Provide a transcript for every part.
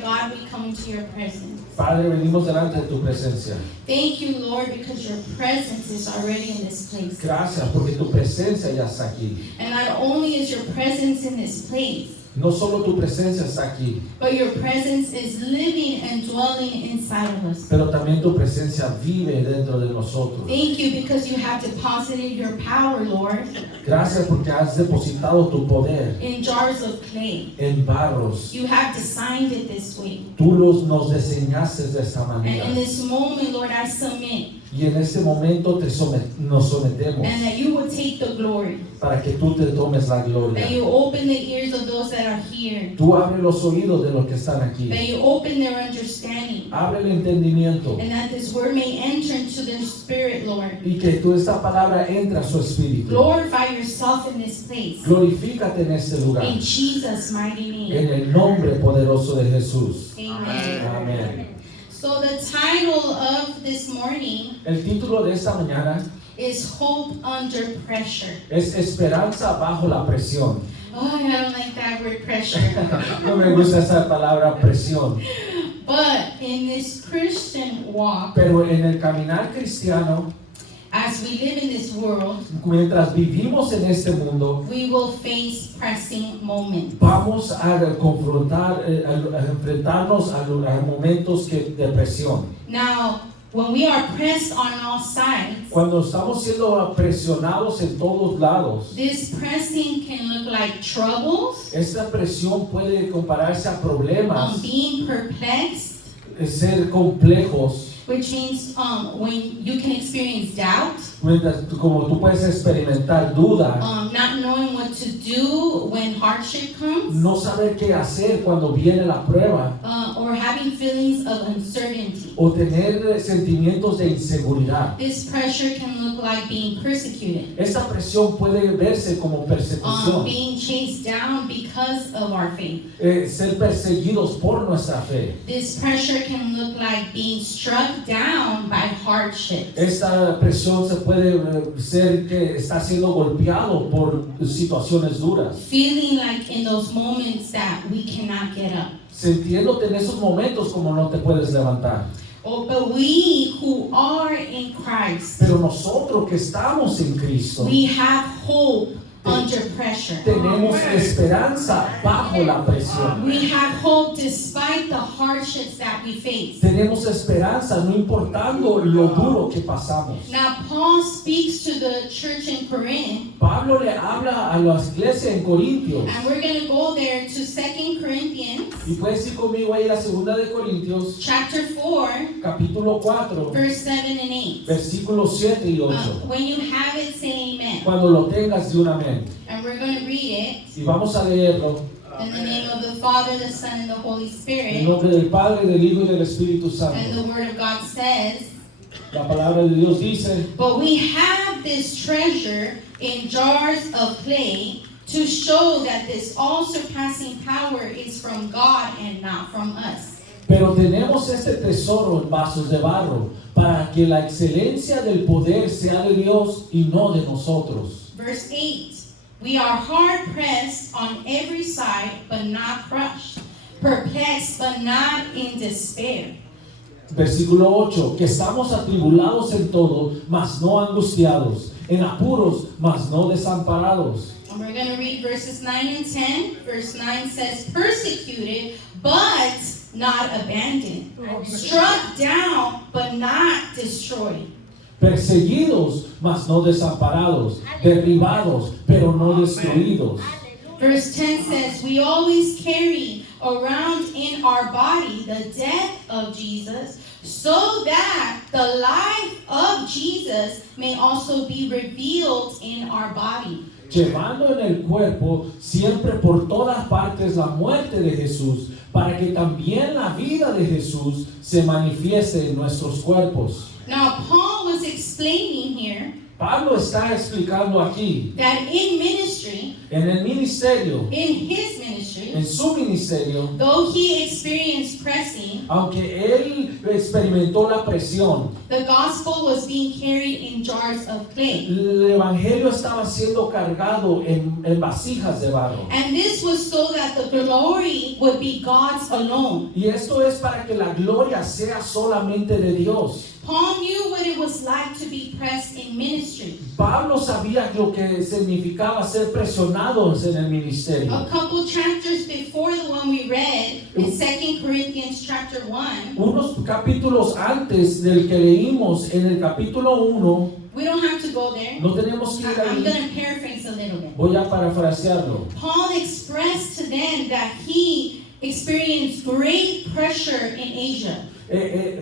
Father God, we come into your presence. Padre, venimos delante de tu presencia. Thank you, Lord, because your presence is already in this place. Gracias porque tu presencia ya está aquí. And not only is your presence in this place, No solo tu presencia está aquí, but your presence is living and dwelling inside of us. pero también tu presencia vive dentro de nosotros. Thank you because you have deposited your power, Lord, Gracias porque has depositado tu poder in jars of clay. en barros. You have designed it this way. Tú nos diseñaste de esta And manera. in this moment, Lord, I submit. Y en este momento nos sometemos And that you will take the glory. para que tú te tomes la That gloria. you open the ears of those that are here. Tú abre los oídos de los que están aquí. That you open their understanding. Abre el entendimiento And that this word may enter into their spirit, Lord. y que tú esta palabra entre a su espíritu. Glorify yourself in this place. Glorifícate en este lugar. In Jesus' mighty name. En el nombre poderoso de Jesús. Amen. Amén. So the title of this morning El título de esta mañana is Hope Under Pressure. es Esperanza bajo la presión. Oh, I don't like that word, pressure. No me gusta esa palabra presión. But in this Christian walk, Pero en el caminar cristiano, as we live in this world, mientras vivimos en este mundo, we will face pressing moments. vamos a confrontar, a enfrentarnos a momentos de presión. Now, when we are pressed on all sides, Cuando estamos siendo presionados en todos lados, this pressing can look like troubles, esta presión puede compararse a problemas, being perplexed, ser complejos, which means when you can experience doubt, como tú puedes experimentar duda, not knowing what to do when hardship comes, no saber qué hacer cuando viene la prueba, or having feelings of uncertainty. o tener sentimientos de inseguridad. This pressure can look like being persecuted, Esta presión puede verse como persecución, being chased down because of our faith. ser perseguidos por nuestra fe. This pressure can look like being struck down by hardship. Esta presión se puede ser que está siendo golpeado por situaciones duras, Feeling like in those moments that we cannot get up. sintiéndote en esos momentos como no te puedes levantar. But we who are in Christ, Pero nosotros que estamos en Cristo, we have hope under pressure. tenemos esperanza bajo la presión. We have hope despite the hardships that we face. Tenemos esperanza no importando lo duro que pasamos. Now, Paul speaks to the church in Corinth, Pablo le habla a la iglesia en Corintios. and we're going to go there to 2 Corinthians Y puedes ir conmigo ahí a la segunda de Corintios, chapter 4, capítulo 4, verse 7 and 8. versículos 7 y 8. When you have it, say amen. Cuando lo tengas, de un amén. And we're going to read it Y vamos a leerlo in the name of the Father, the Son, and the Holy en Spirit. nombre del Padre, del Hijo y del Espíritu And Santo. the Word of God says, La palabra de Dios dice: but we have this treasure in jars of clay to show that this all-surpassing power is from God and not from us. pero tenemos este tesoro en vasos de barro, para que la excelencia del poder sea de Dios y no de nosotros. Verse 8, we are hard pressed on every side, but not crushed, perplexed, but not in despair. Versículo 8, que estamos atribulados en todo, mas no angustiados, en apuros, mas no desamparados. And we're going to read verses 9 and 10. Verse 9 says, persecuted, but not abandoned, struck down, but not destroyed. Perseguidos, mas no desamparados, derribados, pero no destruidos. Verse 10 says, we always carry around in our body the death of Jesus, so that the life of Jesus may also be revealed in our body. Llevando en el cuerpo siempre por todas partes la muerte de Jesús, para que también la vida de Jesús se manifieste en nuestros cuerpos. Now, Paul was explaining here Pablo está explicando aquí, that in ministry, en el ministerio, in his ministry, en su ministerio, though he experienced pressing, aunque él experimentó la presión, the gospel was being carried in jars of clay. el evangelio estaba siendo cargado en vasijas de barro. And this was so that the glory would be God's alone. Y esto es para que la gloria sea solamente de Dios. Paul knew what it was like to be pressed in ministry. Pablo sabía lo que significaba ser presionados en el ministerio. A couple chapters before the one we read in 2 Corinthians chapter 1, Unos capítulos antes del que leímos en el capítulo 1, we don't have to go there. no tenemos que ir I'm ahí, going to paraphrase a little bit. voy a parafrasearlo. Paul expressed to them that he experienced great pressure in Asia.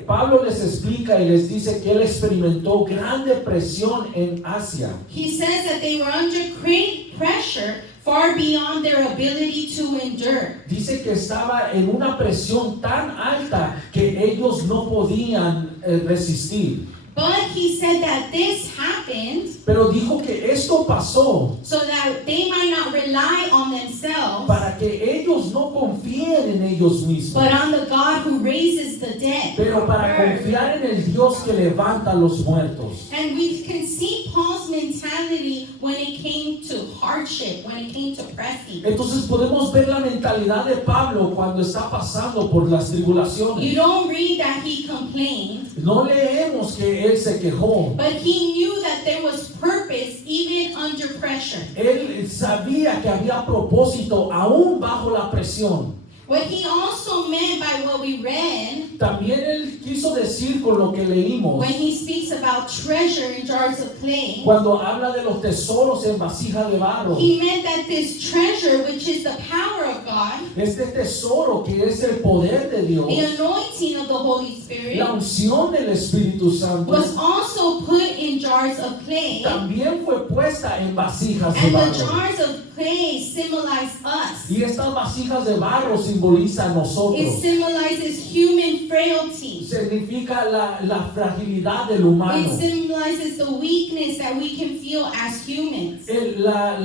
Pablo les explica y les dice que él experimentó grande presión en Asia. He says that they were under great pressure far beyond their ability to endure. Dice que estaba en una presión tan alta que ellos no podían resistir. But he said that this happened Pero dijo que esto pasó so that they might not rely on themselves, para que ellos no confíen en ellos mismos, but on the God who raises the dead. pero para confiar en el Dios que levanta a los muertos. And we can see Paul's mentality when it came to hardship, when it came to pressing. Entonces podemos ver la mentalidad de Pablo cuando está pasando por las You tribulaciones. don't read that he complained, No leemos que él se quejó. but he knew that there was purpose even under pressure. Él sabía que había propósito aún bajo la presión. What he also meant by what we read, También él quiso decir con lo que leímos, when he speaks about treasure in jars of clay, cuando habla de los tesoros en vasija de barro, he meant that this treasure, which is the power of God, este tesoro que es el poder de Dios, the anointing of the Holy Spirit, la unción del Espíritu Santo, was also put in jars of clay, también fue puesta en vasijas de and the barro. jars of clay symbolize us. Y estas vasijas de barro simbolizan a It nosotros. symbolizes human frailty. Significa la fragilidad del humano. It symbolizes the weakness that we can feel as humans. La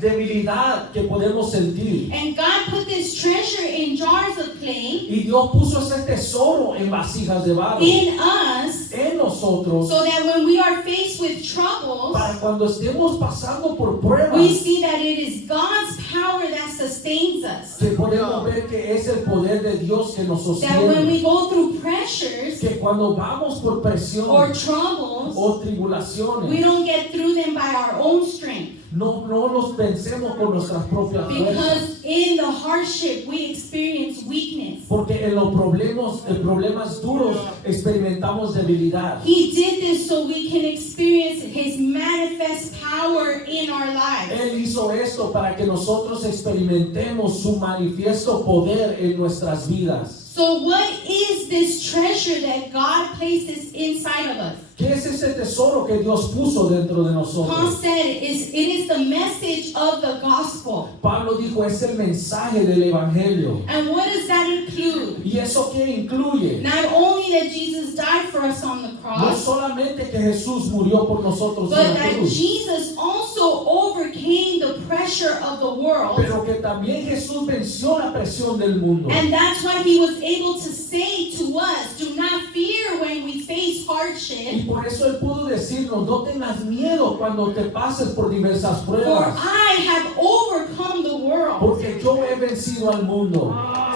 debilidad que podemos sentir. And God put this treasure in jars of clay Y Dios puso ese tesoro en vasijas de barro in us en nosotros so that when we are faced with troubles, para cuando estemos pasando por we pruebas see that it is God's power that sustains us. que podemos ver que es el poder de Dios que nos That when we sostiene. go through pressures Que cuando vamos por presión or troubles, o we tribulaciones, don't get through them by our own strength. no nos pensemos con nuestras propias fuerzas. Because in the hardship we experience weakness. Porque en los problemas duros experimentamos debilidad. He did this so we can experience His manifest power in our lives. Él hizo esto para que nosotros experimentemos su manifiesto poder en nuestras vidas. So what is this treasure that God places inside of us? ¿Qué es ese tesoro que Dios puso dentro de Paul nosotros? said it is the message of the gospel. Pablo dijo, es el mensaje del Evangelio. And what does that include? ¿Y eso qué incluye? Not only that Jesus died for us on the No cross, solamente que Jesús murió por nosotros en but la that cruz, Jesus also overcame the pressure of the world. pero que también Jesús venció la presión del mundo. And that's why he was able to say to us, do not fear when we face Y hardship, por eso Él pudo decirnos, no tengas miedo cuando te pases por diversas for pruebas, I have overcome the world. porque yo he vencido al mundo.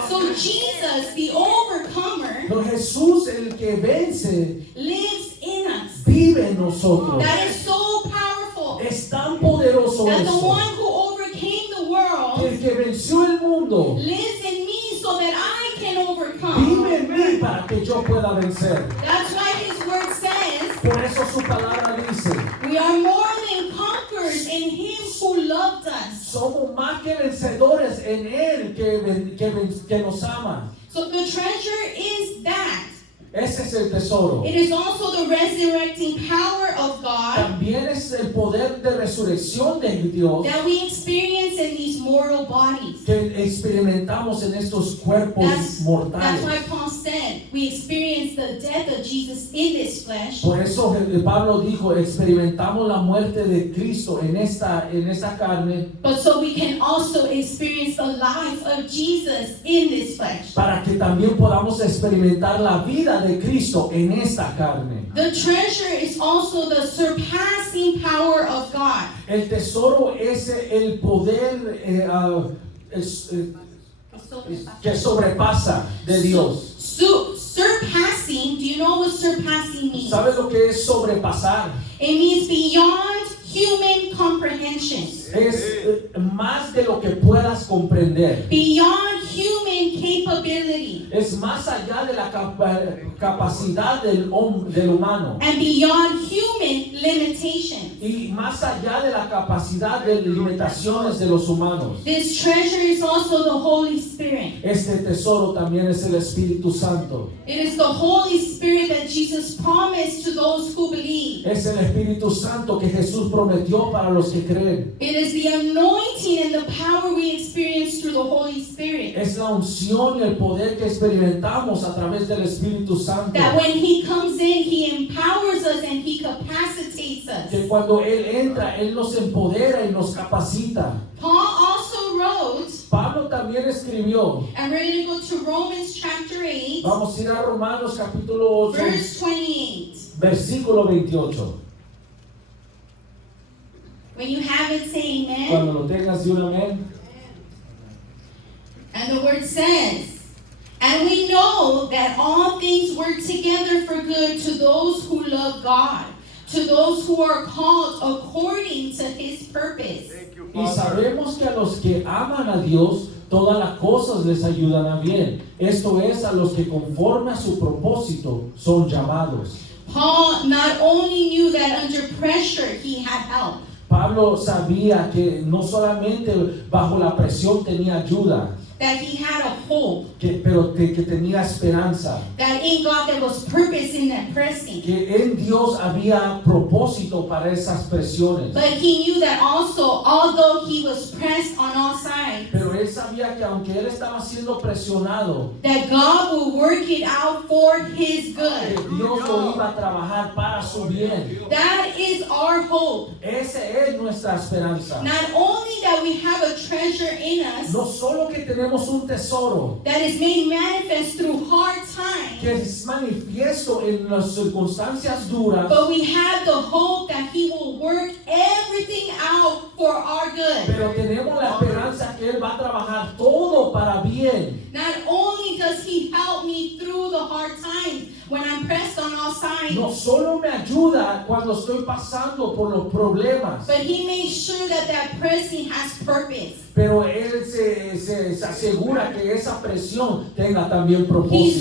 So Jesus, the overcomer, Pero Jesús, el que vence, lives in us. vive en nosotros. That is so powerful. Es tan poderoso That the eso, one who overcame the que world el que venció el mundo lives in me so that I can vive overcome. en mí para que yo pueda vencer. That's why his word says, Por eso su palabra dice, we are more than conquerors in him who loved us. somos más que vencedores en Él que nos ama. So the treasure is that. Ese es el tesoro. It is also the resurrecting power of God También es el poder de resurrección de Dios that we experience in these mortal bodies. que experimentamos en estos cuerpos That's mortales. why Paul said we experience the death of Jesus in this flesh. Por eso Pablo dijo, experimentamos la muerte de Cristo en esta carne, But so we can also experience the life of Jesus in this flesh. para que también podamos experimentar la vida de Cristo en esta carne. The treasure is also the surpassing power of God. El tesoro es el poder que sobrepasa de Dios. Surpassing, do you know what surpassing means? ¿Sabe lo que es sobrepasar? It means beyond human comprehension. Es más de lo que puedas comprender. Beyond human capability. Es más allá de la capacidad del humano. And beyond human limitations. Y más allá de la capacidad de limitaciones de los humanos. This treasure is also the Holy Spirit. Este tesoro también es el Espíritu Santo. It is the Holy Spirit that Jesus promised to those who believe. Es el Espíritu Santo que Jesús prometió para los que creen. It is the anointing and the power we experience through the Holy Spirit. Es la unción y el poder que experimentamos a través del Espíritu Santo. That when He comes in, He empowers us and He capacitates us. Que cuando Él entra, Él nos empodera y nos capacita. Paul also wrote, Pablo también escribió. and we're going to go to Romans chapter 8, Vamos a ir a Romanos capítulo 8, verse 28. versículo 28. When you have it, say amen. Cuando lo tengas, di un amén. And the word says, and we know that all things work together for good to those who love God, to those who are called according to His purpose. Y sabemos que a los que aman a Dios, todas las cosas les ayudan a bien. Esto es, a los que conforme a su propósito son llamados. Paul not only knew that under pressure he had help, Pablo sabía que no solamente bajo la presión tenía ayuda, that he had a hope, pero que tenía esperanza, that in God there was purpose in that pressing. que en Dios había propósito para esas presiones. But he knew that also, although he was pressed on all sides, Pero él sabía que aunque él estaba siendo presionado, that God will work it out for His que good. Dios lo iba a trabajar para su bien. That is our hope. Esa es nuestra esperanza. Not only that we have a treasure in us No solo que tenemos un tesoro that is made manifest through hard times, que es manifiesto en las circunstancias duras, but we have the hope that He will work everything out for our good. pero tenemos la esperanza que Él va a trabajar todo para bien. Not only does He help me through the hard times when I'm pressed on all sides, No solo me ayuda cuando estoy pasando por los problemas, but He makes sure that that pressing has purpose. pero Él se asegura que esa presión tenga también He's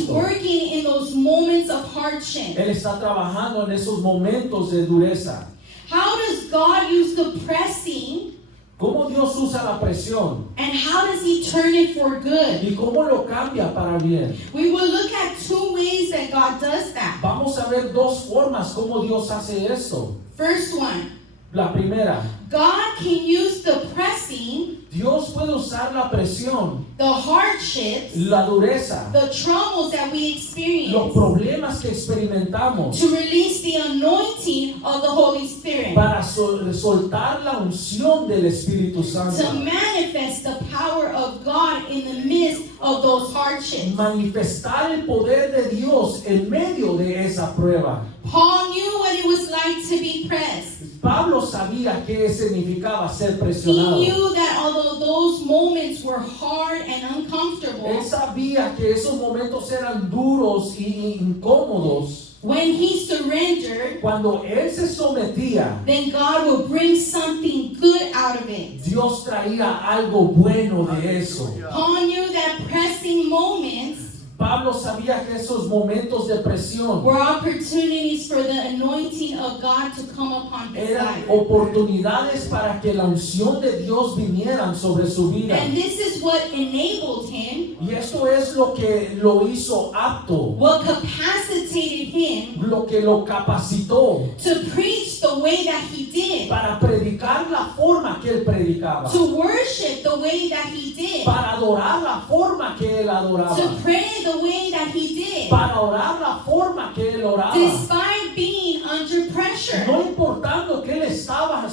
propósito. working in those moments of hardship. Él está trabajando en esos momentos de dureza. How does God use the pressing, ¿Cómo Dios usa la presión? and how does He turn it for good? ¿Y cómo lo cambia para bien? We will look at two ways that God does that. Vamos a ver dos formas cómo Dios hace esto. First one, La primera, God can use the pressing, Dios puede usar la presión, the hardships, la dureza, the troubles that we los experience problemas que experimentamos to release the anointing of the Holy Spirit, para soltar la unción del Espíritu Santo, to manifest the power of God in the midst of those hardships. manifestar el poder de Dios en medio de esa prueba. Paul knew what it was like to be pressed. Pablo sabía qué significaba ser He presionado. knew that although those moments were hard and uncomfortable, Él sabía que esos momentos eran duros y incómodos. when he surrendered, Cuando él se sometía, then God will bring something good out of it. Dios traía algo bueno de eso. Paul knew that pressing moments Pablo sabía que esos momentos de presión were opportunities for the anointing of God to come upon his eran life. oportunidades para que la unción de Dios vinieran sobre su vida. And this is what enabled him, Y esto es lo que lo hizo apto, what capacitated him lo que lo capacitó to preach the way that he did, para predicar la forma que él predicaba, to worship the way that he did, para adorar la forma que él adoraba, to pray the way that he did, para orar la forma que él oraba, despite being under pressure, no importando que él estaba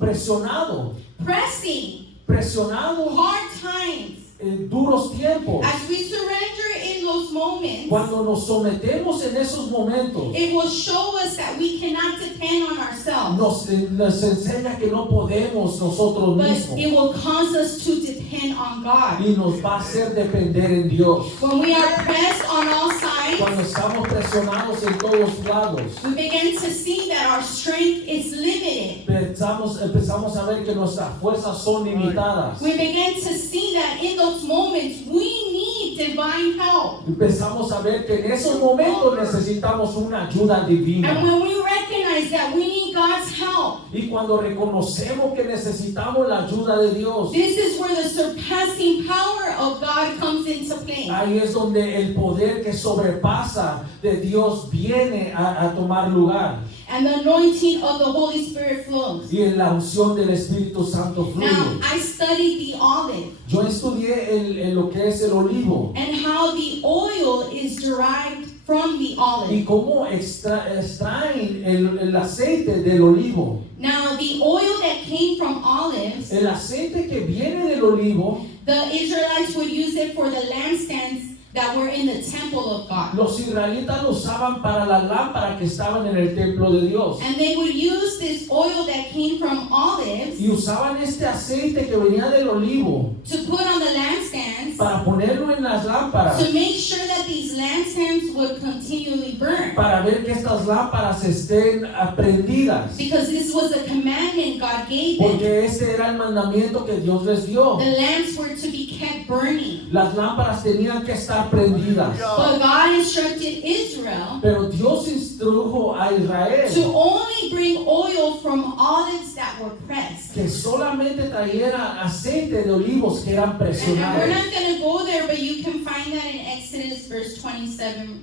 presionado, pressing, hard times. en duros tiempos. As we surrender in those moments, Cuando nos sometemos en esos momentos, it will show us that we cannot depend on ourselves, nos enseña que no podemos nosotros but mismos it will cause us to depend on God. y nos va a hacer depender en Dios. When we are pressed on all sides, Cuando estamos presionados en todos lados, we begin to see that our strength is limited. empezamos a ver que nuestras fuerzas son limitadas. We begin to see that in those moments we need divine help. Empezamos a ver que en esos momentos necesitamos una ayuda And divina. when we recognize that we need God's help, Y cuando reconocemos que necesitamos la ayuda de Dios, this is where the surpassing power of God comes into play. ahí es donde el poder que sobrepasa de Dios viene a tomar lugar. And the anointing of the Holy Spirit flows. Y en la unción del Espíritu Santo Now, fluye. I studied the olive Yo estudié lo que es el olivo and how the oil is derived from the y olive. cómo extraen el aceite del olivo. Now, the oil that came from olives, El aceite que viene del olivo, the Israelites would use it for the lampstands that were in the temple of God. los israelitas lo usaban para las lámparas que estaban en el templo de Dios. And they would use this oil that came from olives Y usaban este aceite que venía del olivo to put on the lampstands para ponerlo en las lámparas, to make sure that these lampstands would continually burn. para ver que estas lámparas estén prendidas. Because this was a commandment God gave them. Porque este era el mandamiento que Dios les dio. The lamps were to be kept burning. Las lámparas tenían que estar prendidas. But God instructed Israel Pero Dios instrujo a to Israel only bring oil from olives that were pressed. que solamente trajera aceite de olivos que eran And we're presionados. not going to go there, but you can find that in Exodus verse 27,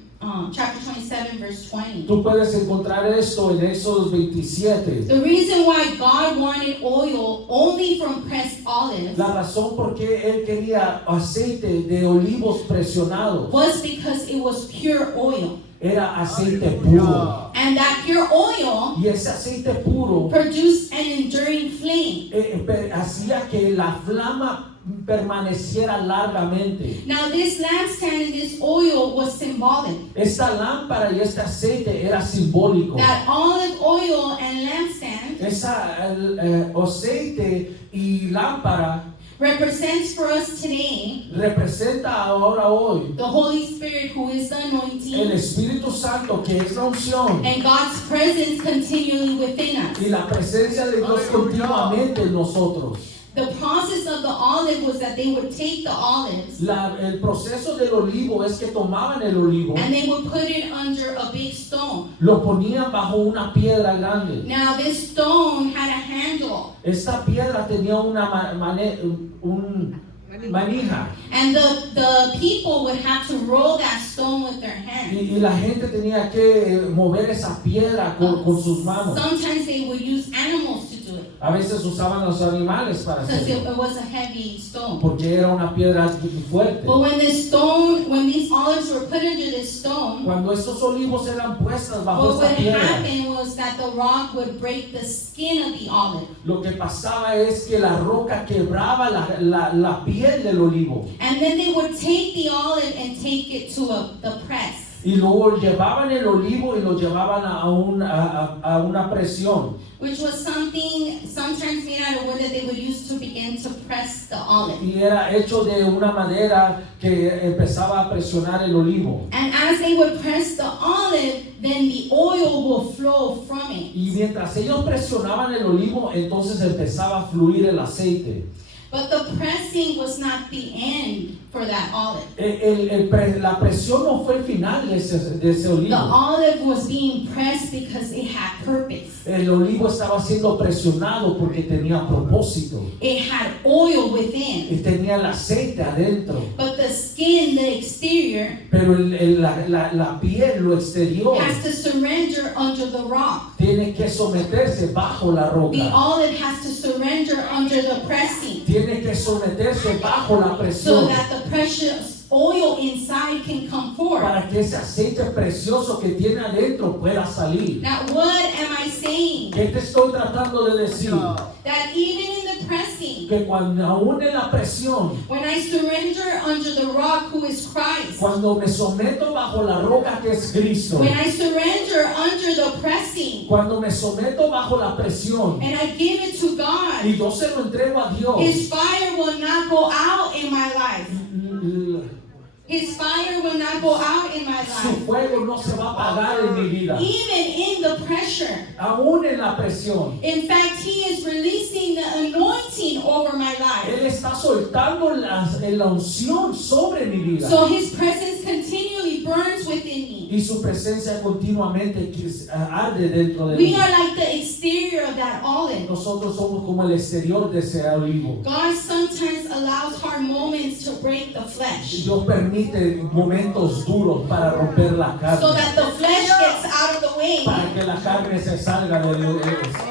chapter 27, verse 20. Tú puedes encontrar esto en Éxodo 27. The reason why God wanted oil only from pressed olives La razón por qué él quería aceite de olivos presionados was because it was pure oil. era aceite puro. And that pure oil Y ese aceite puro produced an enduring flame. hacía que la flama permaneciera largamente. Now this lampstand and this oil was symbolic. Esta lámpara y este aceite era simbólico. That olive oil and lampstand Aceite y lámpara represents for us today representa ahora hoy the Holy Spirit, who is the el anointing, Espíritu Santo, que es la unción, and God's presence continually within us. y la presencia de Dios continuamente en nosotros. The process of the olive was that they would take the olives El proceso del olivo es que tomaban el olivo, and they would put it under a big stone. lo ponían bajo una piedra grande. Now this stone had a handle, Esta piedra tenía una manija and the people would have to roll that stone with their hands. y la gente tenía que mover esa piedra con sus manos. Sometimes they would use animals to do it A veces usaban los animales para because hacerlo, it was a heavy stone. porque era una piedra fuerte. But when these olives were put under this stone, Cuando estos olivos eran puestas bajo what would esta piedra, happen was that the rock would break the skin of the olive. lo que pasaba es que la roca quebraba la piel del olivo. And then they would take the olive and take it to the press. Y luego llevaban el olivo y lo llevaban a una presión. Which was something sometimes made out of wood that they would use to begin to press the olive. Y era hecho de una madera que empezaba a presionar el olivo. And as they would press the olive, then the oil will flow from it. Y mientras ellos presionaban el olivo, entonces empezaba a fluir el aceite. But the pressing was not the end for that olive. La presión no fue el final de ese The olivo. olive was being pressed because it had purpose. El olivo estaba siendo presionado porque tenía propósito. It had oil within. Y tenía el aceite adentro. But the skin, the exterior, Pero la piel, lo exterior, has to surrender under the rock. tiene que someterse bajo la The roca. olive has to surrender under the pressing Tiene que someterse bajo la so presión that the precious oil inside can come forth. para que ese aceite precioso que tiene adentro pueda salir. Now, what am I saying? ¿Qué te estoy tratando de decir? That even in the pressing, Que cuando aún en la presión, when I surrender under the rock who is Christ, cuando me someto bajo la roca que es Cristo, when I surrender under the pressing cuando me someto bajo la presión and I give it to God, y yo se lo entrego a Dios, His fire will not go out in my life. His fire will not go out in my su life. fuego no se va a apagar en mi vida, Even in the pressure. aún en la presión. In fact, He is releasing the anointing over my life. Él está soltando la unción sobre mi vida So His presence continually burns within me. y su presencia continuamente arde dentro de We mí. are like the exterior of that olive. Nosotros somos como el exterior de ese olivo. God sometimes allows hard moments to break the flesh Dios permite momentos duros para romper la so carne, that the flesh gets out of the way, para que la carne se salga de Dios,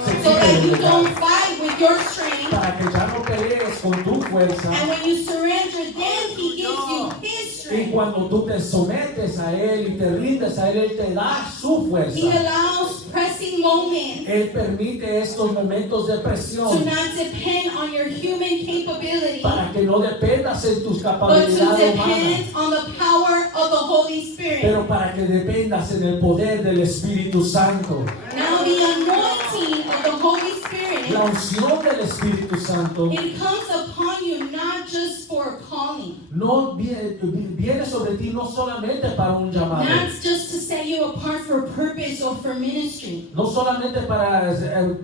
se so quite that del you don't lugar, fight with your strength. para que ya no pelees con tu fuerza. And when you surrender, then He gives you His Y strength. cuando tú te sometes a Él y te rindes a Él, Él te da su He fuerza. allows pressing moments Él permite estos momentos de to presión not depend on your human capability, para que no dependas en tus but to capacidades humanas, depend on the power of the Holy Spirit. pero para que dependas en el poder del Espíritu Santo. Now the anointing of the Holy Spirit, La unción del Espíritu Santo it comes upon you not just for calling, no viene sobre ti no solamente para un llamado, not just to set you apart for purpose or for ministry, no solamente para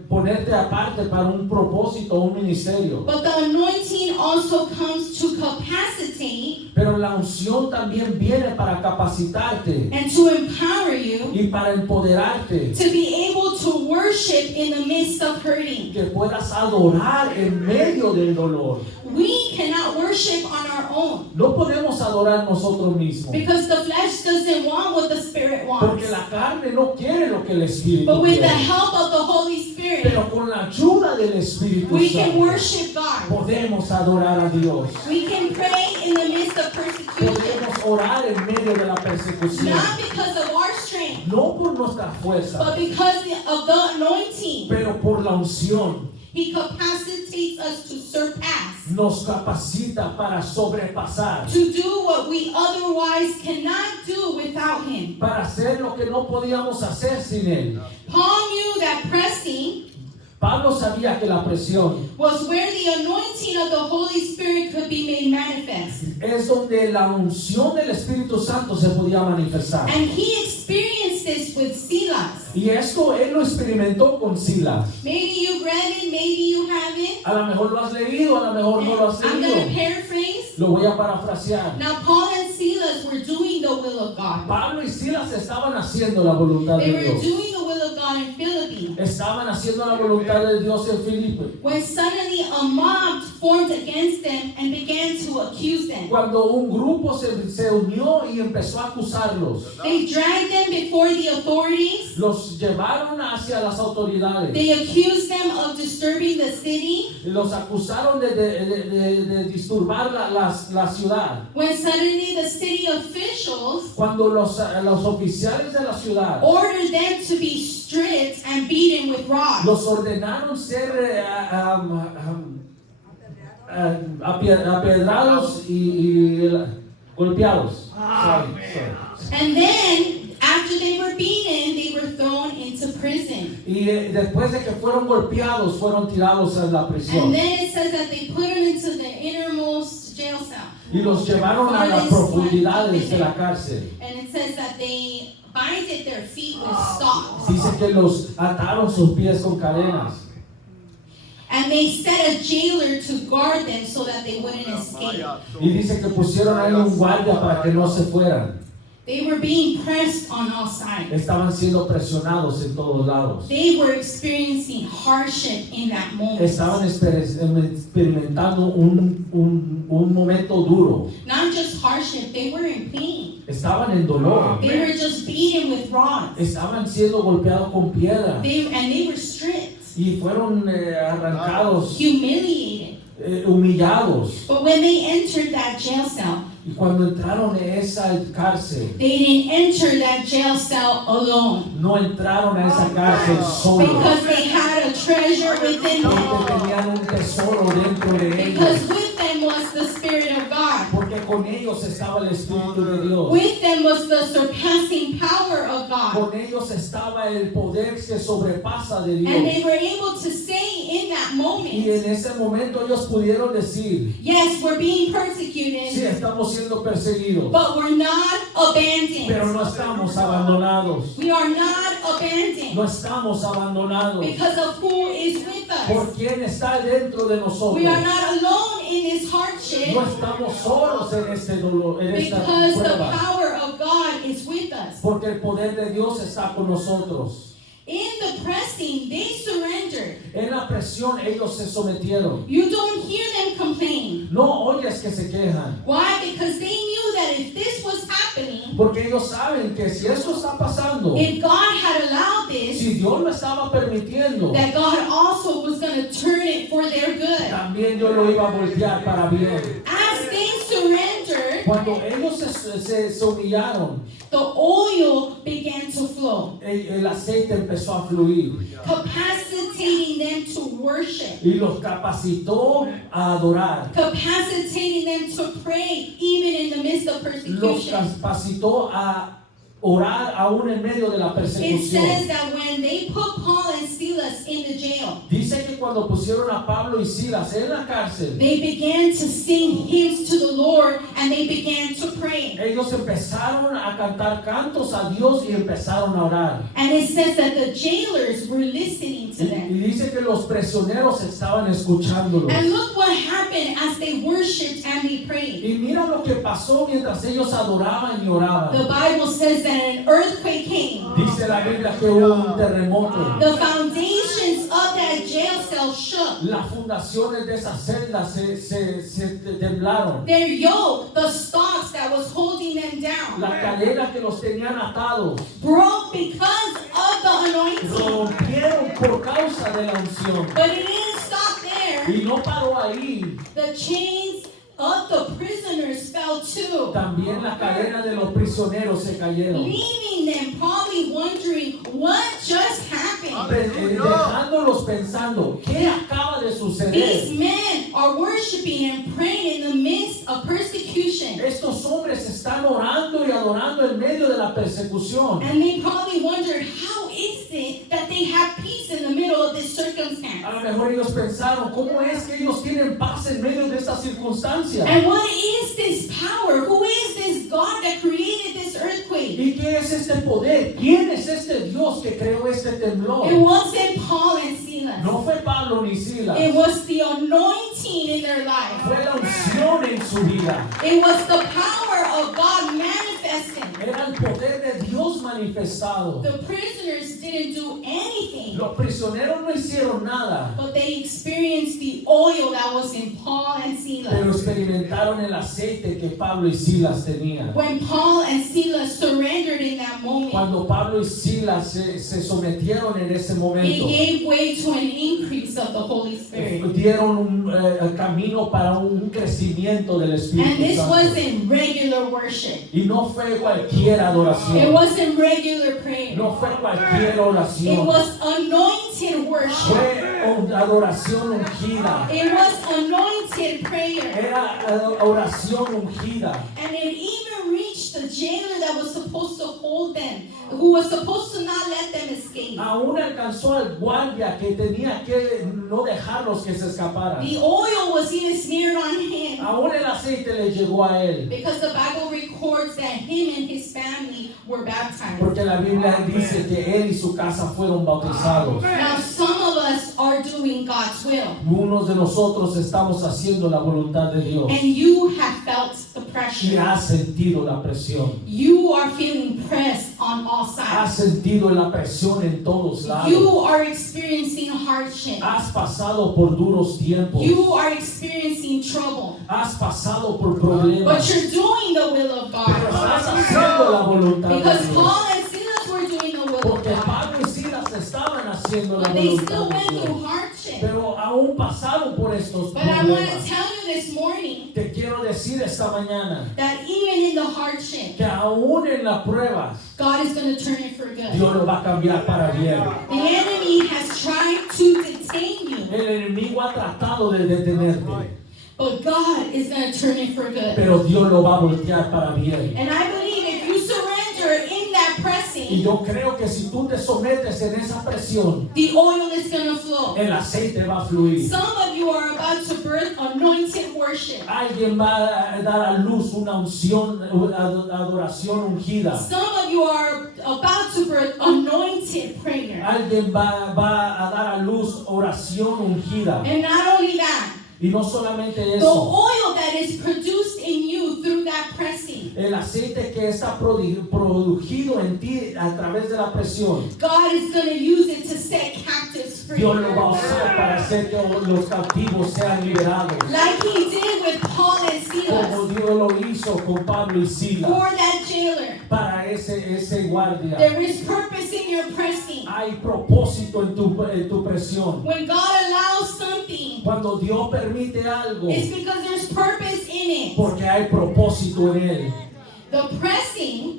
ponerte aparte para un propósito o un ministerio, but the anointing also comes to capacitate pero la unción también viene para capacitarte and to empower you y para empoderarte, to be able to worship in the midst of hurting. que puedas adorar en medio del dolor. We cannot worship on our own No podemos adorar nosotros mismos, because the flesh doesn't want what the Spirit wants. porque la carne no quiere lo que el Espíritu But with the quiere. help of the Holy Spirit, Pero con la ayuda del Espíritu we can Santo worship God. podemos adorar a Dios. We can pray in the midst of persecution, Podemos orar en medio de la persecución, not because of our strength, no por nuestra fuerza, but because of the anointing. pero por la unción. He capacitates us to surpass, Nos capacita para sobrepasar, to do what we otherwise cannot do without Him. para hacer lo que no podíamos hacer sin Él. Paul knew that pressing Pablo sabía que la presión was where the anointing of the Holy Spirit could be made manifest. es donde la unción del Espíritu Santo se podía manifestar. And he experienced this with Silas. Y esto Él lo experimentó con Silas. Maybe you've read it, maybe you haven't. A lo mejor lo has leído, a lo mejor no lo has I'm going to leído. paraphrase. Lo voy a parafrasear. Now, Paul and Silas were doing the will of God. Pablo y Silas estaban haciendo la voluntad They de were Dios. doing the will of God in Philippi. Estaban haciendo la voluntad de Dios en Filipe. When suddenly a mob formed against them and began to accuse them. Cuando un grupo se unió y empezó a acusarlos, They dragged them before the authorities. los llevaron hacia las autoridades, They accused them of disturbing the city. los acusaron de disturbar la ciudad. When suddenly the city officials Cuando los oficiales de la ciudad ordered them to be stripped and beaten with rods. los ordenaron ser apiedrados y golpeados. Sorry. And then, after they were beaten, they were thrown into prison. Y después de que fueron golpeados, fueron tirados a la And prisión. then it says that they put them into the innermost jail cell. Y los llevaron a las profundidades de la cárcel. And it says that they binded their feet with stocks. Dice que los ataron sus pies con cadenas. And they set a jailer to guard them so that they wouldn't escape. Y dice que pusieron ahí un guardia para que no se fueran. They were being pressed on all sides. Estaban siendo presionados en todos lados. They were experiencing hardship in that moment. Estaban experimentando un momento duro. Not just hardship, they were in pain. Estaban en dolor. They were just beaten with rods. Estaban siendo golpeados con piedras. They were stripped, Y fueron arrancados, humiliated. humillados. But when they entered that jail cell, Y cuando entraron en esa cárcel, they didn't enter that jail cell alone. no entraron a esa cárcel solos. Because they had a treasure within Porque them. tenían un tesoro dentro de ellos. Because with them was the Spirit of God. Porque con ellos estaba el Espíritu de Dios. With them was the surpassing power of God. Con ellos estaba el poder que sobrepasa de And they Dios. were able to say in that Y moment, en ese momento ellos pudieron decir, yes, we're being sí, persecuted, estamos siendo perseguidos, but we're not pero abandoned. no estamos abandonados. We are not abandoned No estamos abandonados. because of who is with Por us. quien está dentro de nosotros. We are not alone in this hardship No estamos solos en este dolor, en esta because the prueba. power of God is with us. Porque el poder de Dios está con nosotros. In the pressing, they surrendered. En la presión ellos se sometieron. You don't hear them complain. No oyes que se quejan. Why? Because they knew that if this was happening, Porque ellos saben que si esto está pasando, if God had allowed this, si Dios lo estaba permitiendo, that God also was going to turn it for their good. también Dios lo iba a voltear para bien. As they surrendered, Cuando ellos se humillaron, the oil began to flow, el aceite empezó a fluir capacitating them to worship, y los capacitó a adorar. capacitating them to pray even in the midst of Los persecution. capacitó a orar aún en medio de la It persecución. says that when they put Paul and Silas in the jail, Dice que cuando pusieron a Pablo y Silas en la cárcel, they began to sing hymns to the Lord and they began to pray. ellos empezaron a cantar cantos a Dios y empezaron a orar. And it says that the jailers were listening to Y them. dice que los prisioneros estaban escuchándolos. And look what happened as they worshiped and they prayed. Y mira lo que pasó mientras ellos adoraban y oraban. The Bible says that an earthquake came. Dice la Biblia que hubo un terremoto. The foundations of that jail cell shook. Las fundaciones de esa celda se temblaron. Their yoke, the stalks that was holding them down, Las cadenas que los tenían atados broke because of the anointing. rompieron por causa de la unción. But it didn't stop there. Y no paró ahí. The chains of the prisoners fell too, También la cadena de los prisioneros se cayeron. leaving them probably wondering what just happened. Dejándolos pensando, ¿qué acaba de These suceder? men are worshiping and praying in the midst of persecution. Estos hombres están orando y adorando en medio de la persecución. And they probably wondered, how is it that they have peace in the middle of this circumstance? A lo mejor ellos pensaron, ¿cómo es que ellos tienen paz en medio de esta circunstancia? And what is this power? Who is this God that created this earthquake? ¿Y qué es este poder? ¿Quién es este Dios que creó este temblor? It wasn't Paul and Silas. No fue Pablo ni Silas. It was the anointing in their life. Fue la unción en su vida. It was the power of God manifesting. Era el poder de Dios manifestado. The prisoners didn't do anything, Los prisioneros no hicieron nada, but they experienced the oil that was in Paul and pero Silas. experimentaron el aceite que Pablo y Silas tenían. When Paul and Silas surrendered in that moment, Cuando Pablo y Silas se sometieron en ese it momento, gave way to an increase of the Holy Spirit. dieron un camino para un crecimiento del And Espíritu this Santo. wasn't regular worship. Y no fue cualquier It adoración, wasn't regular prayer. no fue cualquier It oración, was anointed worship. fue una adoración ungida, It was anointed prayer. era oración ungida. And it even reached the jailer that was supposed to hold them, who was supposed to not let them escape. Aún alcanzó al guardia que tenía que no dejarlos que se escaparan. The oil was even smeared on him Aún el aceite le llegó a él. because the Bible records that him and his family were baptized. Porque la Biblia dice que él y su casa fueron bautizados. Now, some of us are are doing God's will. Unos de nosotros estamos haciendo la voluntad de Dios And you have felt the y pressure. has sentido la presión. You are feeling pressed on all Has sides. sentido la presión en todos You lados. are experiencing hardship. Has pasado por duros tiempos. You are experiencing trouble. Has pasado por But problemas. you're doing the will of Pero estás God. haciendo la voluntad de Because Dios. Paul and Silas were doing the will of Porque God. Pablo y Silas estaban haciendo la But they still voluntad went de Dios. through hardship. Pero aún pasaron por estos But I want to problemas. tell you this morning Te quiero decir esta mañana that even in the hardship, que aún en las pruebas God is going to turn it for good. Dios lo va a cambiar para bien. The enemy has tried to detain you, El enemigo ha tratado de detenerte, but God is going to turn it for good. pero Dios lo va a voltear para bien. And I believe if you surrender in that Y pressing, yo creo que si tú te sometes en esa presión, the oil is going to flow. el aceite va a fluir. Some of you are about to birth anointed worship. Alguien va a dar a luz una unción, adoración ungida. Some of you are about to birth anointed prayer. Alguien va a dar a luz oración ungida. And not only that, Y no solamente the eso, oil that is produced in you through that pressing, el aceite que está producido en ti a través de la presión, God is going to use it to set captives free. Dios lo va a usar para hacer que los cautivos sean liberados. Like he did with Paul and Como Silas Dios lo hizo con Pablo y Silas. for that jailer. Para ese guardia. There is purpose in your pressing. Hay propósito en tu presión. When God allows something, Cuando Dios permite algo, it's because there's purpose in it. porque hay propósito en él. The pressing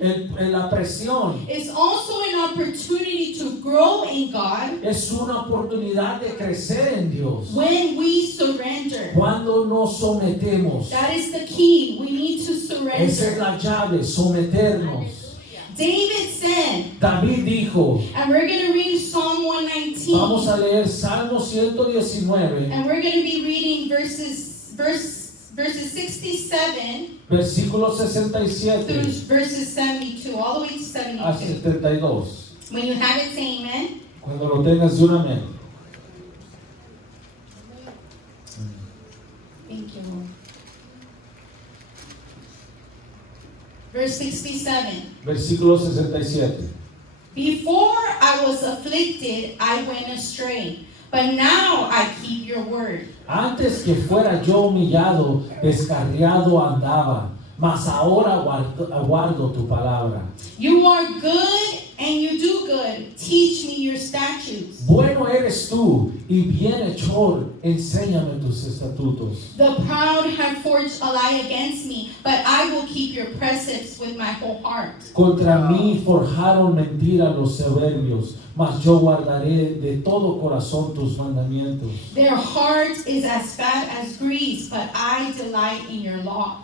La presión is also an opportunity to grow in God es una oportunidad de crecer en Dios. when we surrender. Cuando nos sometemos, That is the key. We need to esa es surrender. la llave, someternos. David said, David dijo, and we're going to read Psalm vamos 119, a leer Salmo 119, and we're going to be reading verses 67 versículo through 67 verses 72, all the way to a 72. 72. When you have it, say amen. Cuando lo tengas de una amén. Thank you, Lord. Verse 67. Versículo 67. Before I was afflicted, I went astray, but now I keep your word. Antes que fuera yo humillado, descarriado andaba, mas ahora guardo tu palabra. You are good and you do good. Teach me your statutes. Bueno eres tú y bienhechor, enséñame tus estatutos. The proud have forged a lie against me, but I will keep your precepts with my whole heart. Contra mí forjaron mentira los soberbios, mas yo guardaré de todo corazón tus mandamientos. Their heart is as fat as grease, but I delight in your law.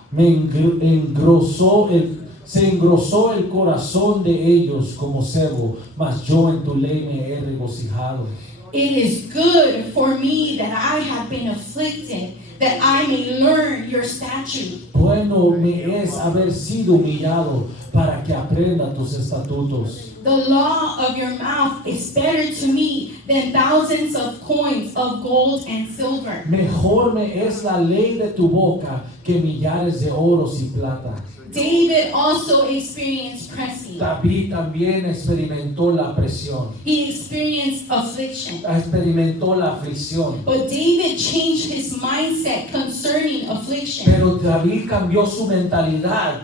Se engrosó el corazón de ellos como cebo, mas yo en tu ley me he regocijado. It is good for me that I have been afflicted, that I may learn your statute. Bueno me es haber sido humillado para que aprenda tus estatutos. The law of your mouth is better to me than thousands of coins of gold and silver. Mejor me es la ley de tu boca que millares de oros y plata. David also experienced pressing. David también experimentó la presión, He experienced affliction. experimentó la aflicción. But David changed his mindset concerning affliction. Pero David cambió su mentalidad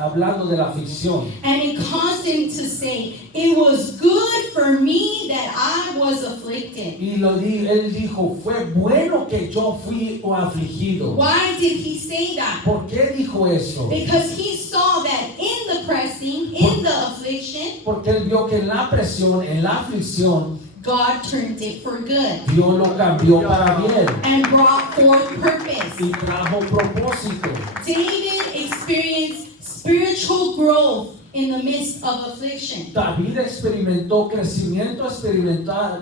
hablando de la aflicción. And it caused him to say, it was good for me that I was afflicted. Y él dijo, fue bueno que yo fui afligido. Why did he say that? ¿Por qué dijo eso? Because he saw that in the pressing, in the affliction, Porque él vio que en la presión, en la aflicción, God turned it for good Dios lo cambió para bien and brought forth purpose. y trajo propósito. David experienced spiritual growth in the midst of affliction. David experimentó crecimiento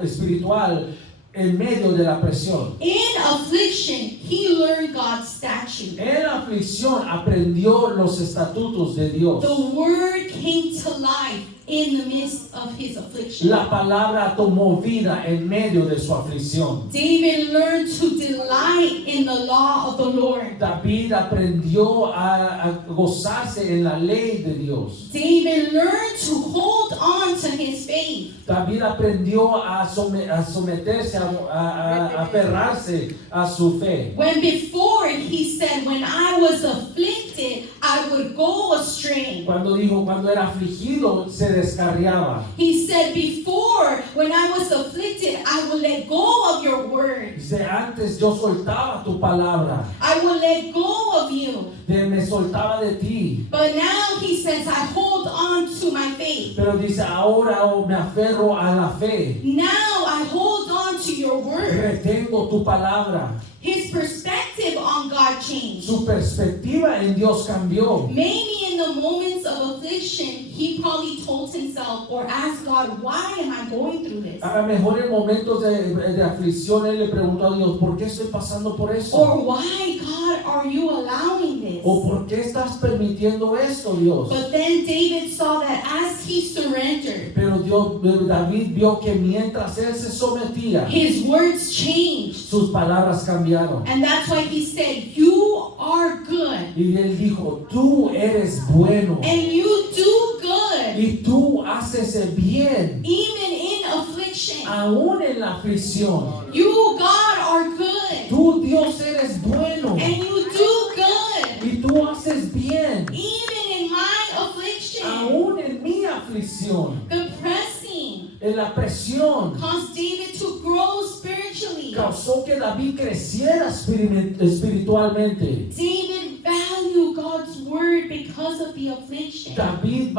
espiritual en medio de la presión. In affliction, he learned God's statute. En la aflicción aprendió los estatutos de Dios. The word came to life in the midst of his affliction. La palabra tomó vida en medio de su aflicción. David learned to delight in the law of the Lord. David aprendió a gozarse en la ley de Dios. David learned to hold on to his faith. David aprendió a someterse, a aferrarse a su fe. When before he said, when I was afflicted, I would go astray. Cuando dijo, cuando era afligido, se descarriaba. He said, before, when I was afflicted, I will let go of your word. Dice, antes yo soltaba tu palabra, I will let go of you. me soltaba de ti. But now he says, I hold on to my faith. Pero dice, ahora me aferro a la fe. Now I hold on to your word. Retengo tu palabra. His perspective on God changed. Su perspectiva en Dios cambió. Maybe in the moments of affliction, he probably told himself or asked God, why am I going through this? A lo mejor en momentos de aflicción él le preguntó a Dios, ¿por qué estoy pasando por eso? Or why, God, are you allowing this? ¿O por qué estás permitiendo esto, Dios? But then David saw that as he surrendered, Pero David vio que mientras él se sometía, his words changed. sus palabras cambiaron. And that's why he said, you are good. Y él dijo, tú eres bueno. And you do good. Y tú haces el bien. Even in affliction. Aún en la aflicción. You, God, are good. Tú, Dios, eres bueno. And you do good. Y tú haces bien. Even in my affliction. Aún en mi aflicción. The pressing En la presión. caused David to grow spiritually. Causó que David creciera espiritualmente. David valued God's word because of the affliction. David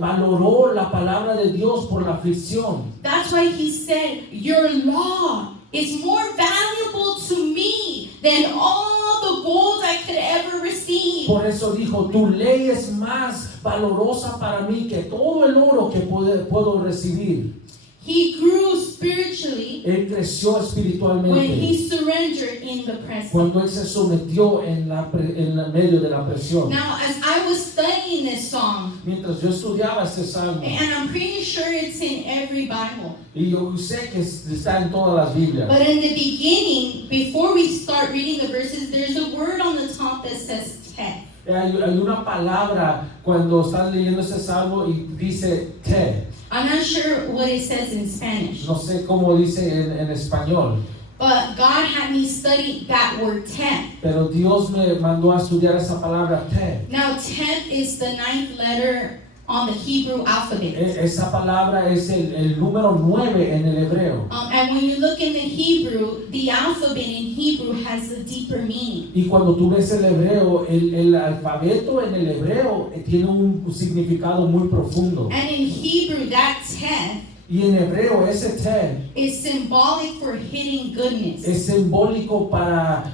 valoró la palabra de Dios por la aflicción. That's why he said, your law is more valuable to me than all the gold I could ever receive. Por eso dijo, tu ley es más valorosa para mí que todo el oro que puedo recibir. He grew spiritually Él creció when espiritualmente he surrendered in the presence. cuando él se sometió en medio de la presión. Now, as I was studying this song, Mientras yo estudiaba este salmo, and I'm pretty sure it's in every Bible, y yo sé que está en todas las Biblias, but in the beginning, before we start reading the verses, there's a word on the top that says te. hay una palabra cuando estás leyendo este salmo y dice te. I'm not sure what it says in Spanish, No sé cómo dice en español, but God had me study that word te. pero Dios me mandó a estudiar esa palabra te. Now, te is the 9th letter on the Hebrew alphabet. Esa palabra es el número 9 en el hebreo. And when you look in the Hebrew, the alphabet in Hebrew has a deeper meaning. Y cuando tú ves el hebreo, el alfabeto en el hebreo tiene un significado muy profundo. And in Hebrew, that te Y en hebreo ese te is symbolic for hidden goodness. es simbólico para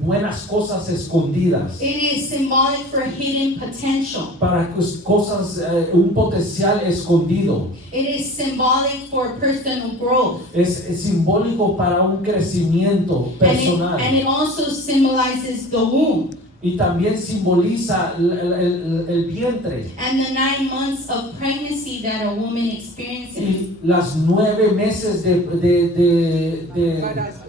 buenas cosas escondidas, It is symbolic for hidden potential. para cosas, un potencial escondido. It is symbolic for personal growth. Es simbólico para un crecimiento personal. And it also symbolizes the womb Y también simboliza el vientre and the 9 months of pregnancy that a woman experiences. y las 9 meses de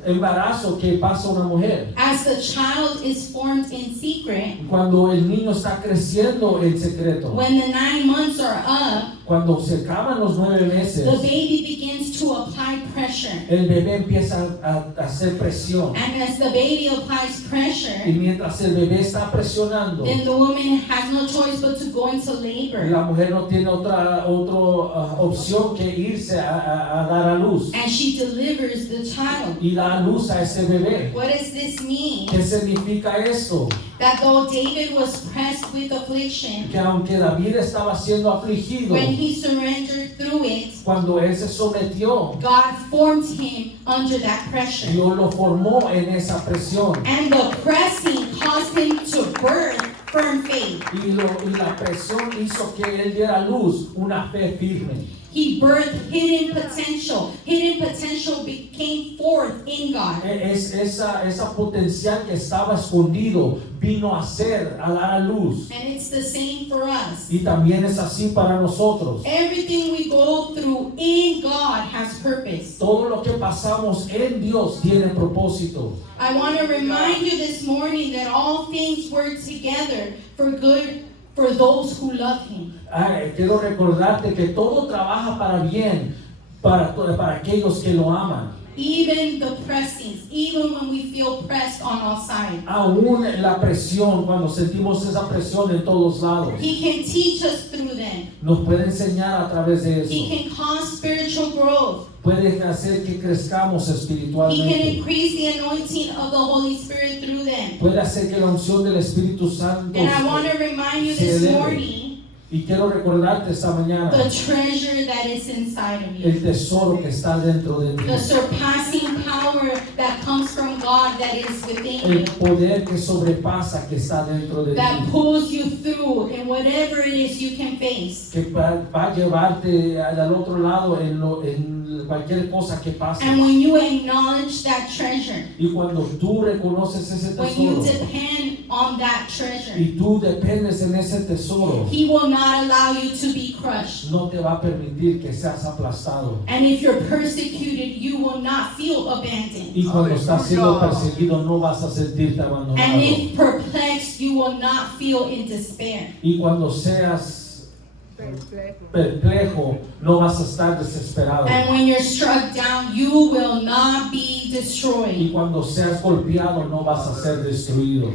embarazo que pasa una mujer. As the child is formed in secret, Cuando el niño está creciendo en secreto, when the 9 months are up, cuando se acaban los 9 meses, the baby begins to apply pressure. el bebé empieza a hacer presión. And as the baby applies Y pressure, mientras el bebé está presionando, then the woman has no choice but to go into labor. la mujer no tiene otra opción que irse a dar a luz And she delivers the child. y da a luz a ese bebé. What does this mean? ¿Qué significa esto? That though David was pressed with affliction, Que aunque David estaba siendo afligido, when he surrendered through it, cuando él se sometió, God formed him under that pressure. Dios lo formó en esa presión. And the pressing caused him to birth firm faith. Y la presión hizo que él diera a luz una fe firme. He birthed hidden potential. Hidden potential came forth in God. Esa potencial que estaba escondido vino a dar a luz. And it's the same for us. Y también es así para nosotros. Everything we go through in God has purpose. Todo lo que pasamos en Dios tiene propósito. I want to remind you this morning that all things work together for good for those who love Him. Quiero recordarte que todo trabaja para bien para aquellos que lo aman. Even the pressings, even when we feel pressed on all sides. Aún la presión, cuando sentimos esa presión en todos lados, He can teach us through them. nos puede enseñar a través de He eso. can cause spiritual growth. Puede hacer que crezcamos He can espiritualmente. increase the anointing of the Holy Spirit through them. Puede hacer que la unción del Espíritu Santo And I want to remind you se this eleve. morning Y quiero recordarte esta mañana the treasure that is inside of you. el tesoro que está dentro de ti. The surpassing power that comes from God that is within El you. poder que sobrepasa que está dentro de That ti. pulls you through in whatever it is you can face. Que va a llevarte al otro lado en cualquier cosa que pase. And when you acknowledge that treasure, Y cuando tú reconoces ese when you tesoro depend on that treasure, y tú dependes en ese tesoro, He will not allow you to be crushed. no te va a permitir que seas aplastado. And if you're persecuted, you will not feel abandoned. Y cuando estás siendo perseguido no vas a sentirte And abandonado. if perplexed, you will not feel in despair. Y cuando seas perplejo no vas a estar desesperado. And when you're struck down, you will not be Y destroyed. cuando seas golpeado no vas a ser destruido.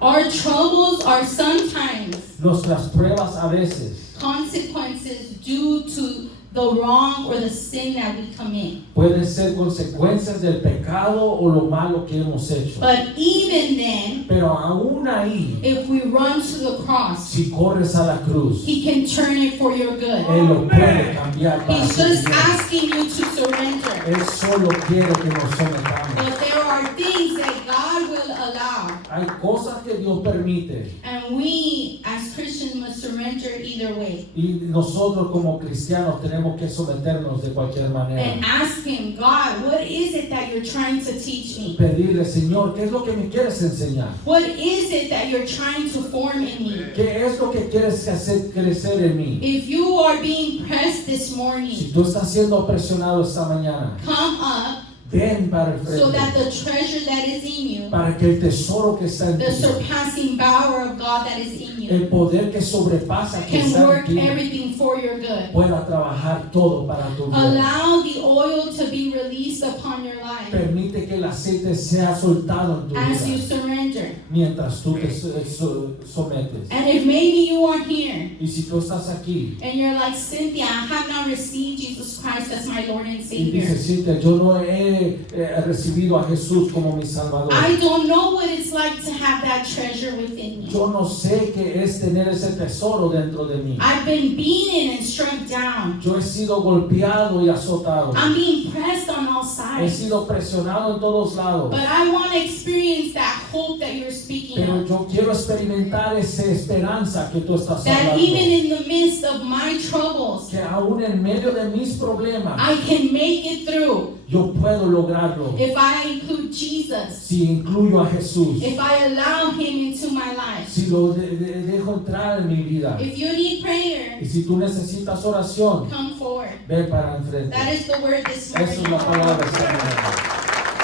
Our troubles are sometimes Nuestras pruebas a veces consequences due to the wrong or the sin that we commit. pueden ser consecuencias del pecado o lo malo que hemos hecho. But even then, Pero aún ahí, if we run to the cross, si corres a la cruz, He can turn it for your good. Él lo puede cambiar para He's tu just bien. asking you to surrender. Él solo quiere que nos sometamos. But there are things that God will allow. Hay cosas que Dios permite And we, as Christians, must surrender either way. y nosotros como cristianos tenemos que someternos de cualquier manera. And ask Him, God, what is it that you're trying to teach me? Pedirle, Señor, ¿qué es lo que me quieres enseñar? What is it that you're trying to form in me? ¿Qué es lo que quieres hacer crecer en mí? If you are being pressed this Si morning, tú estás siendo presionado esta mañana, come up ven para el so that frente the treasure that is in you, para que el tesoro que está en the ti, surpassing power of God that is in you, el poder que sobrepasa que can está en work ti, everything for your good. pueda trabajar todo para tu bien. Allow the oil to be released upon your life Permite que el aceite sea soltado en tu as you vida surrender. mientras tú te sometes. And if maybe you are here Y si tú estás aquí and you're like, Cynthia, I have not received Jesus Christ as my Lord and y Savior. dices, Cintia, yo no he recibido a Jesús como mi Salvador. I don't know what it's like to have that treasure within me. Yo no sé qué es tener ese tesoro dentro de mí. I've been beaten and struck down. Yo he sido golpeado y azotado. I'm being pressed on all He sides. sido presionado en todos lados. But I want to experience that hope that you're speaking Pero of. yo quiero experimentar esa esperanza que tú estás That hablando. even in the midst of my troubles, Que aún en medio de mis problemas, I can make it through yo puedo lograrlo. if I include Jesus, Si incluyo a Jesús. if I allow Him into my life. Si lo dejo entrar en mi vida. If you need prayer, Y si tú necesitas oración, come forward. ven para enfrente. That is the word this Esa es la morning. palabra, Señor.